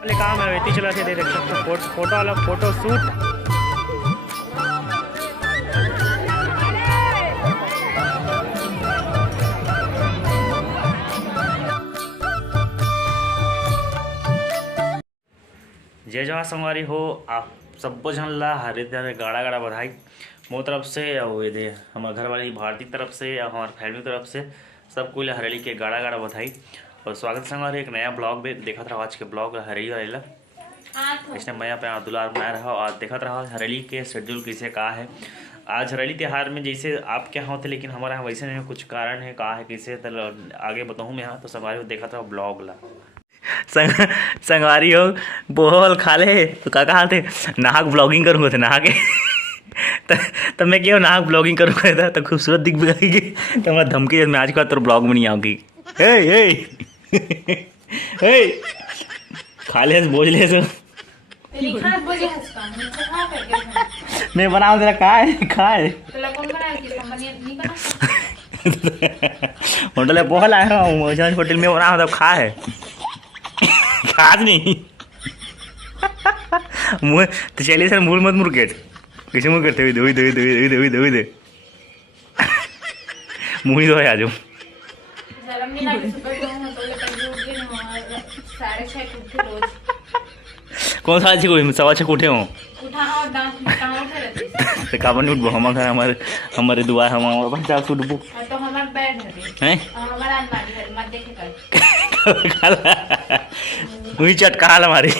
वाले काम है इतनी चला थे देख सकते हो फोटो वाला फोटो शूट। जय जवाहर संगवारी हो आप सबको झनला हरिद्वार गाड़ा गाड़ा बधाई मोर तरफ से और ये दे हमारे घर वाली भारती तरफ से या हमारे फैमिली तरफ से सबको हरेली के गाड़ा गाड़ा बधाई और स्वागत संगवारी एक नया ब्लॉग में देखा रहा आज के ब्लॉग हरेली वाला इसने मैं पे दुलार बनाया रहा और देखा रहा हरेली के शेड्यूल कैसे कहा है। आज हरेली त्यौहार में जैसे आपके यहाँ होते लेकिन हमारे यहाँ वैसे नहीं कुछ कारण है कहा है कैसे आगे बताऊँ मैं यहाँ तो संगवारी देखा था ब्लॉग ला संगवारी हो बोल खा ले तो का कहा थे नहा ब्लॉगिंग करूँगा थे नहा के तब मैं क्यों नहा ब्लॉगिंग करूँगा था तो खूबसूरत दिख बिगाएगी तो मैं धमकी मैं आज का तो ब्लॉग में नहीं आऊँगी। खा ले बोझ ले तो मैं बनाऊँ तेरा खाए होटल बहुत आया हूँ होटल में बना तब खा है आज नहीं मुँह तो चलिए सर मूल मत मुर्केट कैसे मुँह करते हुए धोई धोई धोई धोई धोई दे मुँह ही धोए आ जाओ। कौन सा अच्छी कोई 6:15 उठे हो तो काबर नहीं उठबो हमारे घर हमारे दुआ हमारे पंचायत से उठबो तो हमार बेड है हमारा अलमारी है मत देखे कर वही चटका हमारी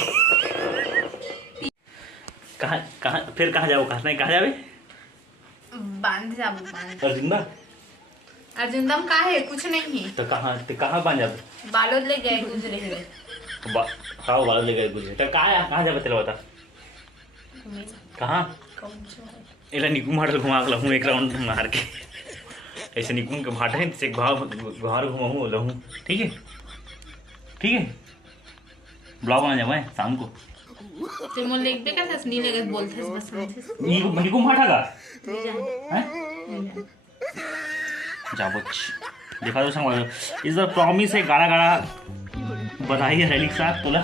कहाँ फिर कहाँ जाओ कहाँ नहीं कहाँ जावे बांध जाबो अर्जुनदम का है कुछ नहीं तो कहाँ बांध जाबो बालोद ले गए गुजरे हुए हाँ बालोद ले गए गुजरे तो कहाँ जाबे तेरे बता कहाँ एला निकुम हाटल घुमा के लहूँ एक राउंड मार के ऐसे निकुम के भाट है से घर घुमाऊँ लहूँ ठीक है ब्लॉग बना जाए शाम को तो मोल एक बेकार था नहीं लगे बोलते बस निकुम भाटा का हैं जाबो देखा तो संग इस बार प्रॉमिस है गाड़ा गाड़ा बधाई है रैली के साथ बोला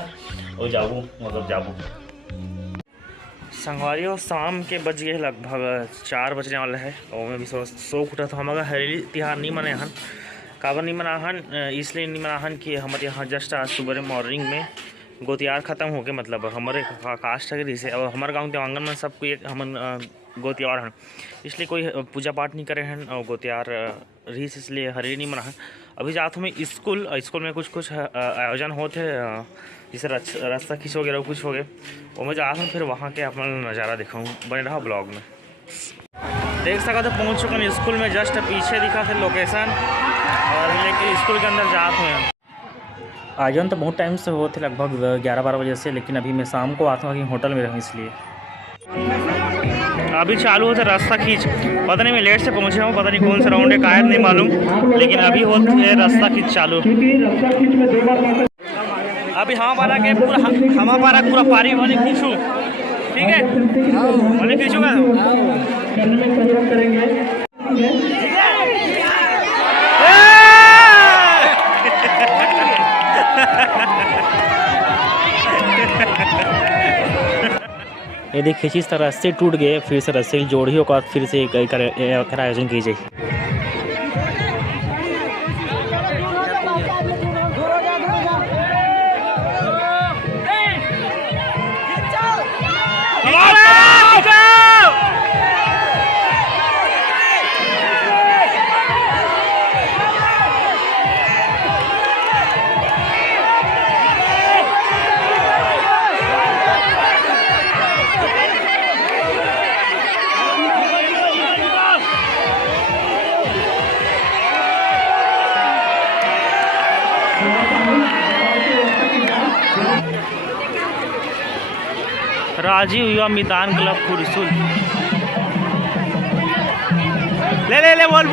और जाबो मतलब जाबो संगवारी शाम के बज गए लगभग 4 बजने वाला है और मैं भी सो उठा था हमारा हरेली त्यौहार नहीं मना हन काबर नहीं मना हन इसलिए नहीं मना हन कि हमारे यहाँ जस्ट आज सुबह मॉर्निंग में गोतियार ख़त्म हो गए मतलब हमारे कास्ट रही से और हमारे गाँव के आंगन में सब कोई हमन गोतियार हैं इसलिए कोई पूजा पाठ नहीं करे हैं और गोतियार रही इसलिए हरेली नहीं मना हन। अभी जात हमें स्कूल में कुछ आयोजन होते जैसे रास्ता खींच हो गया कुछ हो गए वो मैं जाता हूँ फिर वहाँ के अपना नज़ारा दिखाऊँ बने रहा ब्लॉग में देख सका तो पहुँच चुका स्कूल में जस्ट पीछे दिखा थे लोकेशन और लेकिन स्कूल के अंदर जात हुए आयोजन तो बहुत टाइम से होते लगभग 11-12 बजे से लेकिन अभी मैं शाम को आता हूँ होटल में रहूँ इसलिए अभी चालू होता रास्ता खींच पता नहीं मैं लेट से पहुँचे हूँ पता नहीं कौन सा राउंड है कायद नहीं मालूम लेकिन अभी होते है रास्ता खींच चालू अभी हमारा के पूरा हमारा पूरा पारी वाले खींचू ठीक है वाले खींचूगा ये देखिए खींची इस तरह रस्से टूट गए फिर से रस्से जोड़ियों का फिर से आयोजन की जाए। राजीव युवा मैदान क्लब कुरसुल ले बोल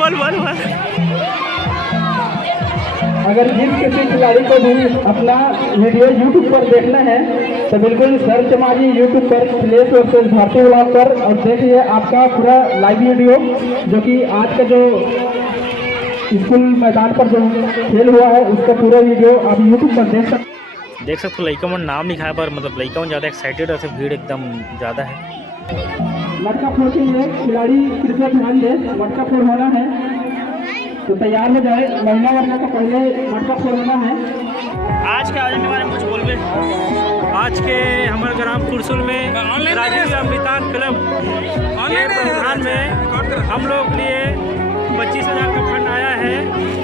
अगर जिस किसी खिलाड़ी को भी अपना वीडियो YouTube पर देखना है तो बिल्कुल सर्च मारिए YouTube पर प्लेस वर्सेस भारती ब्लॉग पर और देखिए आपका पूरा लाइव वीडियो जो कि आज का जो स्कूल मैदान पर जो खेल हुआ है उसका पूरा वीडियो आप YouTube पर देख सकते हैं। देख सकते हो लड़का मन नाम लिखाया पर मतलब लड़का मन ज़्यादा एक्साइटेड रहते, भीड़ एकदम ज़्यादा है। मटका फोड़ के लिए खिलाड़ी कृपया ध्यान दें, मटका फोड़ होना है तो तैयार हो जाए। महिला वर्ग का पहले मटका फोड़ होना है। आज के आयोजन के बारे में कुछ बोलबे? आज के हमारे ग्राम कुरसुल में राजीव अमृतान क्लब के प्रावधान में हम लोग के लिए 25,000 का फंड आया है।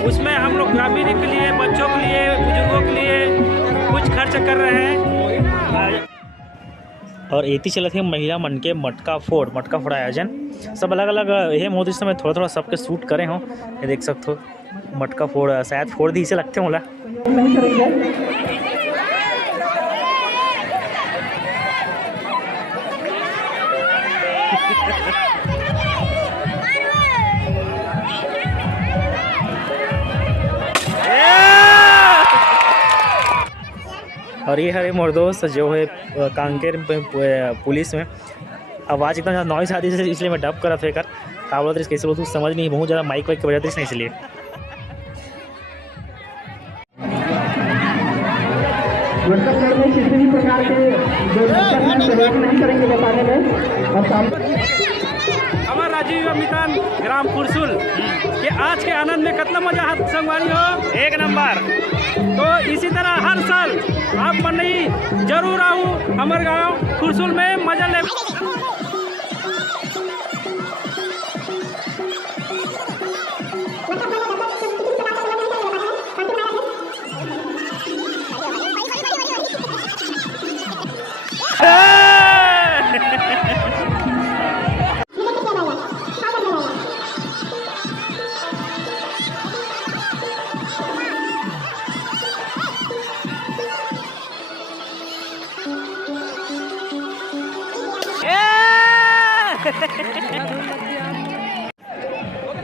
उसमें हम लोग ग्रामीण के लिए, बच्चों के लिए, बुजुर्गों के लिए कुछ खर्च कर रहे हैं। और एती चलत है महिला मन के मटका फोड़ आयोजन सब अलग अलग ये मोदी समय थोड़ा थोड़ा सबके शूट करे हों। ये देख सकते हो मटका फोड़ शायद फोड़ दी इसे लगते होला। नहीं करेंगे। और ये हरे मोर दोस्त जो है कांकेर पुलिस में आवाज़ एकदम ज़्यादा नॉइस आती है, इसलिए मैं डब करा था कर का बोलते कैसे बोलते समझ नहीं, बहुत ज़्यादा माइक वाइक की वजह से इसलिए। में किसी भी प्रकार के सहयोग नहीं करेंगे बताने में। और हमारा राजीव अमृतान ग्राम कुरसुल के आज के आनंद में कितना मजा हाथ संगवारी हो, एक नंबर। तो इसी तरह हर साल आप मनई जरूर आओ हमारे गांव कुरसुल में मजा ले।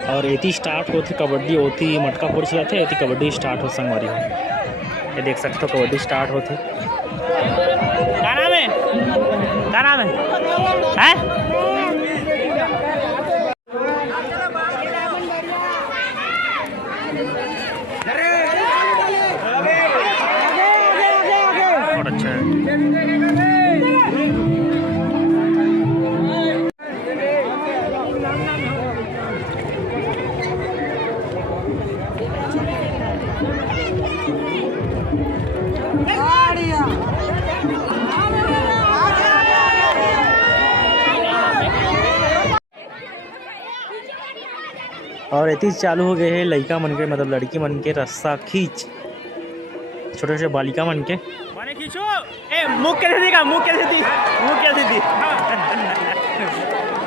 और एती स्टार्ट होती कबड्डी होती मटका फोड़ चलाते एती कबड्डी स्टार्ट हो संगवारी हो। ये देख सकते हो कबड्डी स्टार्ट होती। क्या नाम है? क्या नाम है? बहुत अच्छा है। और इतनी चालू हो गए है लड़का मन के मतलब लड़की मन के रस्सा खींच, छोटे छोटे बालिका मन के माने खींचो ए मुख कैसे दिखा, मुख कैसे दी, मुख कैसे दी।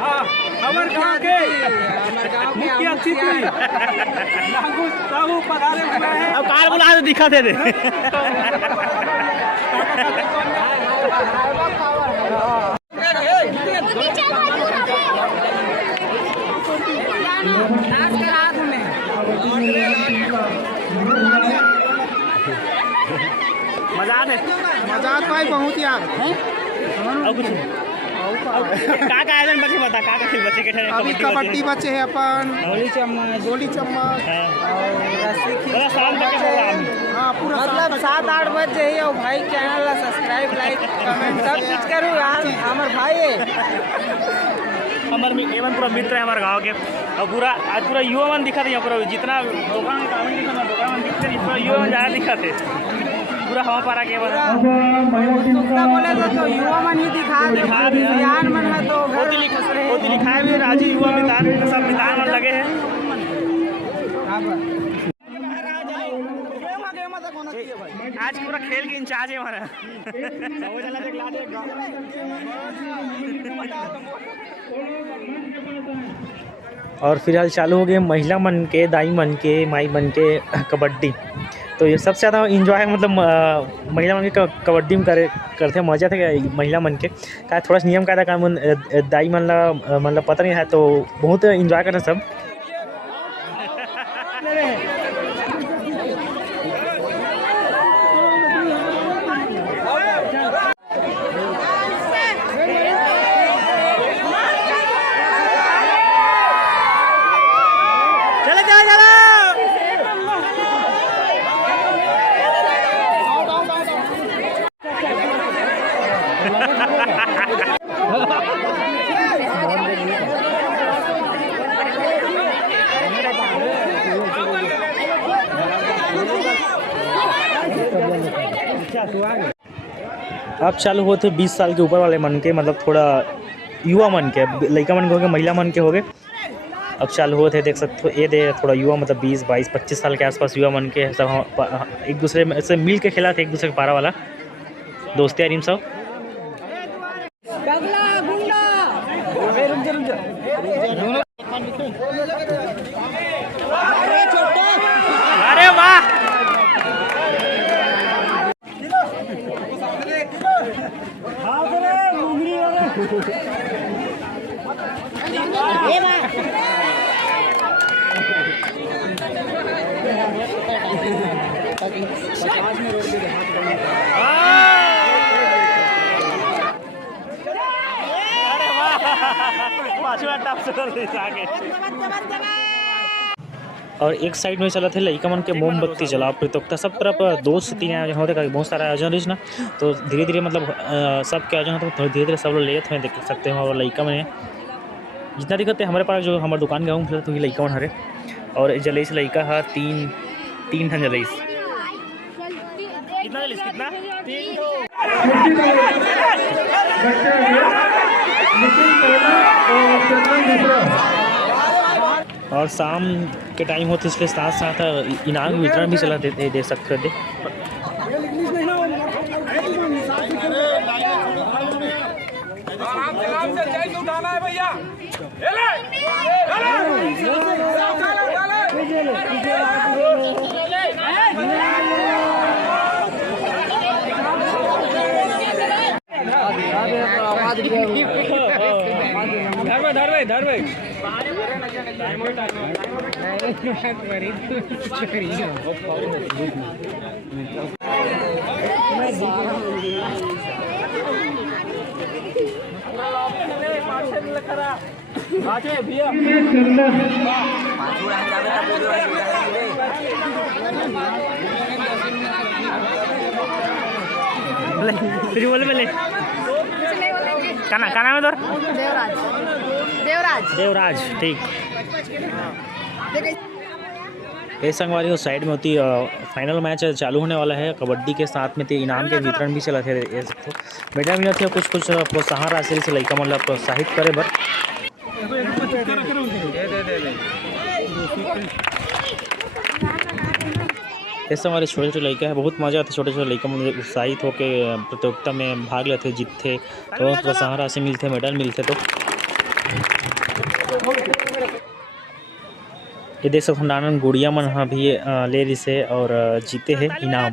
हाँ हमारे गांव के मुख्य अतिथि साहू पधारे हुए हैं। अब कार बुला दे दिखा दे मजाक भाई बहुत यार और कुछ का आयोजन बचे बता का खेल बचे के ठहरे अभी कबड्डी बचे है अपन गोली चम्मच और रस्सी खींच शाम तक के प्रोग्राम। हाँ पूरा मतलब 7-8 बजे ही और भाई चैनल ला सब्सक्राइब लाइक कमेंट सब कुछ करूँ यार। हमारे भाई हमारे एवं पूरा मित्र है हमारे गाँव के और पूरा आज पूरा युवा मन दिखा थे यहाँ पर जितना दुकान काम दिखा दुकान मन दिखते पूरा युवा मन ज़्यादा दिखा थे पूरा हवा पारा के बोले तो युवा मन ही दिखा दे ज्ञान मन है तो घर लिखाए भी राजीव युवा मितान सब मितान मन लगे हैं। आज पूरा खेल के इंचार्ज है हमारा। और फिलहाल चालू हो गए महिला मन के, दाई मन के, माई मन के कबड्डी। तो ये सबसे ज़्यादा इंजॉय मतलब महिला मन के कबड्डी में करते मजा थे महिला मन के का थोड़ा नियम कायदा का दाई मन मतलब पता नहीं है तो बहुत इंजॉय करते सब। अब चालू होते 20 साल के ऊपर वाले मन के, मतलब थोड़ा युवा मन के, लड़का मन के हो गए, महिला मन के हो गए। अब चालू होते देख सकते हो, ये दे थोड़ा युवा, मतलब 20, 22, 25 साल के आसपास युवा मन के सब एक दूसरे में से मिल के खेला थे, एक दूसरे के पारा वाला दोस्ती यारी सब। अरे वाह, और एक साइड में चला थे लड़का मन के मोमबत्ती जलाओ प्रतियोगिता। सब तरफ 2 से 3 आयोजन होते, बहुत सारा आयोजन रही ना, तो धीरे धीरे मतलब सब के आयोजन होते, थोड़ी धीरे धीरे सब लोग लेते हैं, देख सकते हैं। और लड़का में जितना दिक्कत है हमारे पास, जो हमारे दुकान गया हूँ तो लड़का मन हरे, और जलेस लड़का है 3 ठन जलेस। कितना जलेस, कितना? 3। और शाम के टाइम होते इसलिए साथ साथ इनाम वितरण भी चला देते, दे सकते थे। धर भाई बोले क्या नाम है उधर? देवराज, ठीक। ये संगवारी साइड में होती फाइनल मैच चालू होने वाला है। कबड्डी के साथ में इनाम के वितरण भी चला थे, मेडल मिला थे, कुछ प्रोत्साहन राशि से लड़का मतलब प्रोत्साहित करे बर। इस हमारे छोटे छोटे लड़का है, बहुत मजा आता है। छोटे छोटे लड़का मतलब उत्साहित होकर प्रतियोगिता में भाग लेते, जीतते तो प्रोत्साहन राशि मिलते, मेडल मिलते। तो ये देख सकते नानन गुड़िया मन भी ले रही से और जीते हैं इनाम।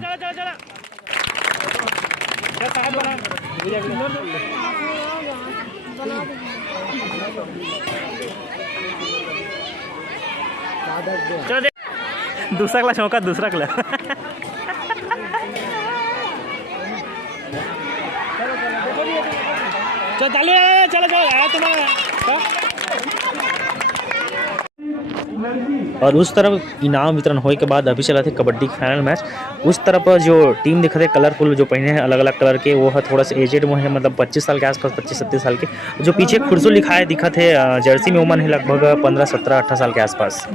दूसरा क्लास मौका, दूसरा क्लास। चलो तुम्हारा। और उस तरफ इनाम वितरण होने के बाद अभी चला थे कबड्डी फाइनल मैच। उस तरफ जो टीम दिखा थे कलरफुल जो पहने हैं अलग अलग कलर के, वो है थोड़ा सा एजेड में है, मतलब 25 साल के आसपास, 25-27 साल के। जो पीछे खुरसू लिखा है दिखा थे जर्सी में उमन है लगभग 15, 17, 18 साल के आसपास।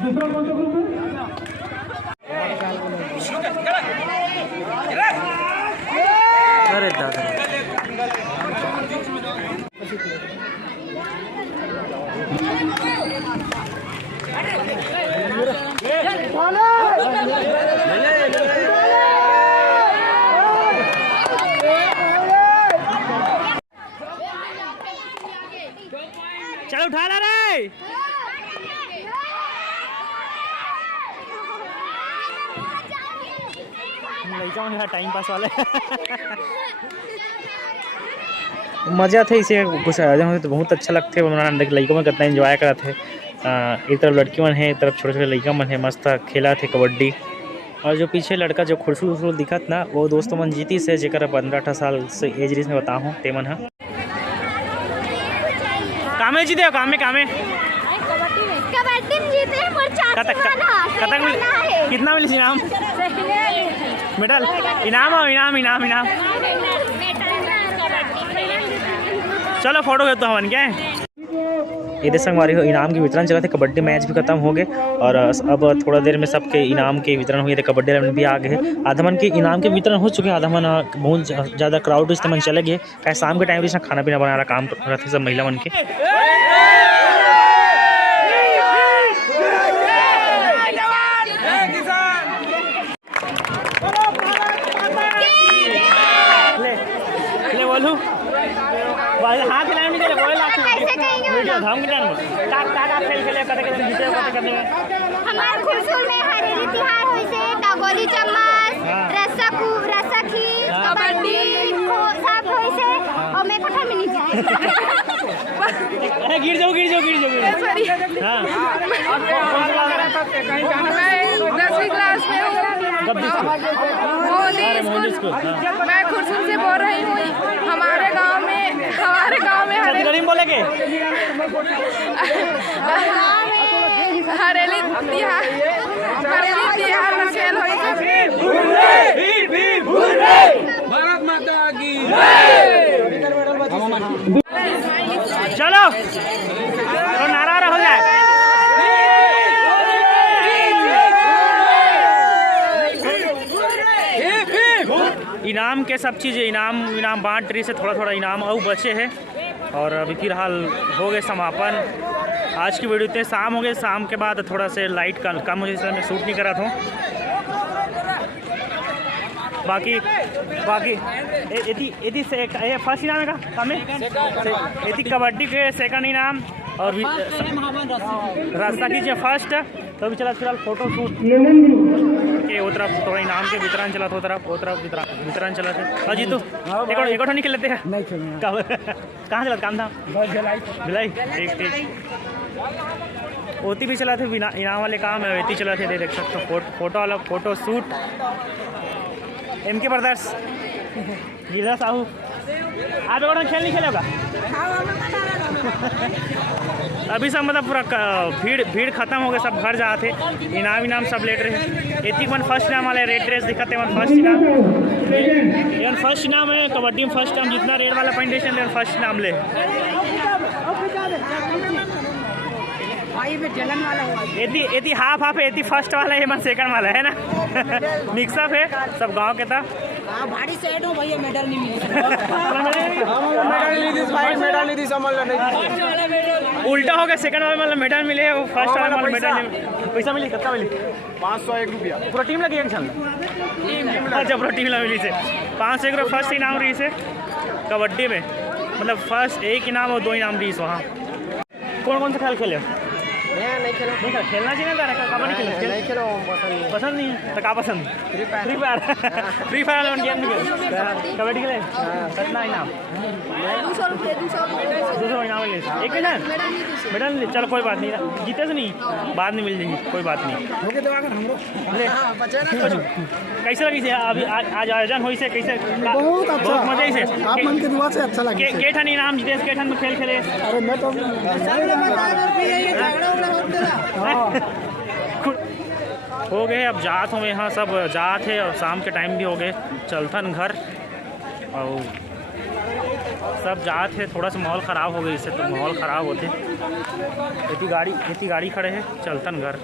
चलो उठा ला रे। टाइम पास वाले मजा थे, इसे कुछ आयोजन होते तो बहुत अच्छा लगते। लड़कों में कितना एंजॉय करा थे। एक तरफ लड़की मन है, एक तरफ छोटे छोटे लड़का मन है, मस्त खेला थे कबड्डी। और जो पीछे लड़का जो खुरसू उर्सू दिखत ना, वो दोस्तों मन जीती से, जेकर 15-18 साल से एज रिस में बताऊँ ते मन है कामे जीते हो, कामे कबड्डी में जीते हैं, पर कितना मिली इनाम? मेडल, इनाम हो, इनाम। चलो फोटो खेलते हवन क्या ये संग हमारी इनाम के वितरण चला थे। कबड्डी मैच भी खत्म हो गए और अब थोड़ा देर में सबके इनाम के वितरण हुए थे। कबड्डी में भी आ गए आधमन के इनाम के वितरण हो चुके हैं। आधमन बहुत ज़्यादा क्राउड इस्तेमाल चले गए क्या शाम के टाइम पे खाना पीना बना रहा काम कर रहे थे सब महिला मन के। बोलू हाँ खिलाने के लिए हम खेल खेले जीते हमारे खुरसुर में हरेली तिहार होई से डगोली चम्मच रस्सा खीर कबड्डी सब होई से और मैं कोठा में नहीं जाए गिर जाओ हां मैं 10वीं क्लास में हूँ। मैं खुरसुर से बोल रही हूँ। हमारे गांव में हरेली तिहार में खेल हुई है। भारत माता की चलो तो नारा हो जाए। इनाम के सब चीज़ इनाम बांट रही से थोड़ा इनाम और बचे हैं और अभी फिलहाल हो गए समापन। आज की वीडियो इतने शाम हो गए। शाम के बाद थोड़ा से लाइट कम हो इसलिए मैं शूट नहीं करा था। बाकी यदि फर्स्ट इनाम है कम यदि कबड्डी के सेकंड इनाम और रास्ता कीजिए फर्स्ट तो अभी चला फिलहाल फोटो शूट के वो तरफ थोड़ा इनाम के वितरण चला था। वो तरफ वितरण चला था। और जीतू एक नहीं खेल लेते हैं कहाँ चला काम था भिलाई ठीक ओती भी चला थे इनाम वाले काम है वेती चला थे देख सकते हो। फोटो वाला फोटो शूट MK ब्रदर्स गिरा साहू आप एक खेल नहीं खेलेगा अभी सब मतलब पूरा भीड़ खत्म हो गया सब घर जाते इनाम सब लेट रहे। एथिक मन फर्स्ट इनाम वाले रेड ड्रेस दिखाते मन फर्स्ट इनाम है कबड्डी में फर्स्ट इनाम जितना रेड वाला पॉइंटेशन है फर्स्ट इनाम ले। एती हाफ है एती फर्स्ट वाला है मन सेकंड वाला है ना मिक्सअप है सब गांव के था। भारी सेट हो भैया मेडल नहीं मिली उल्टा हो गया सेकंड वाला मतलब मेडल मिले वो फर्स्ट वाला मतलब मेडल नहीं पैसा मिली कितना मिली 501 रुपया पूरा टीम लगी अच्छा पूरा टीम मिली से 501 रुपये फर्स्ट इनाम रही से कबड्डी में मतलब फर्स्ट एक इनाम और 2 इनाम रही वहाँ। कौन सा खेल खेले नहीं खेलो खेलना चाहिए था कबड्डी नहीं खेलो पसंद नहीं तो क्या पसंद फ्री फायर गेम नहीं खेल कबड्डी खेले कितना इनाम 200 इनाम मिले एक मेडल चलो कोई बात नहीं जीते से नहीं बाद में मिल जाएगी कोई बात नहीं। कैसे लगी से अभी आज आयोजन हुई से कैसे बहुत मजा से आप मन के दुआ से अच्छा लगा केठन इनाम जीते केठन में खेल खेले अरे मैं तो हो गए अब जात हूँ यहाँ सब जात है और शाम के टाइम भी हो गए चलथन घर और सब जात है। थोड़ा सा माहौल ख़राब हो गई इससे तो माहौल ख़राब होते इतनी गाड़ी खड़े है चलथन घर।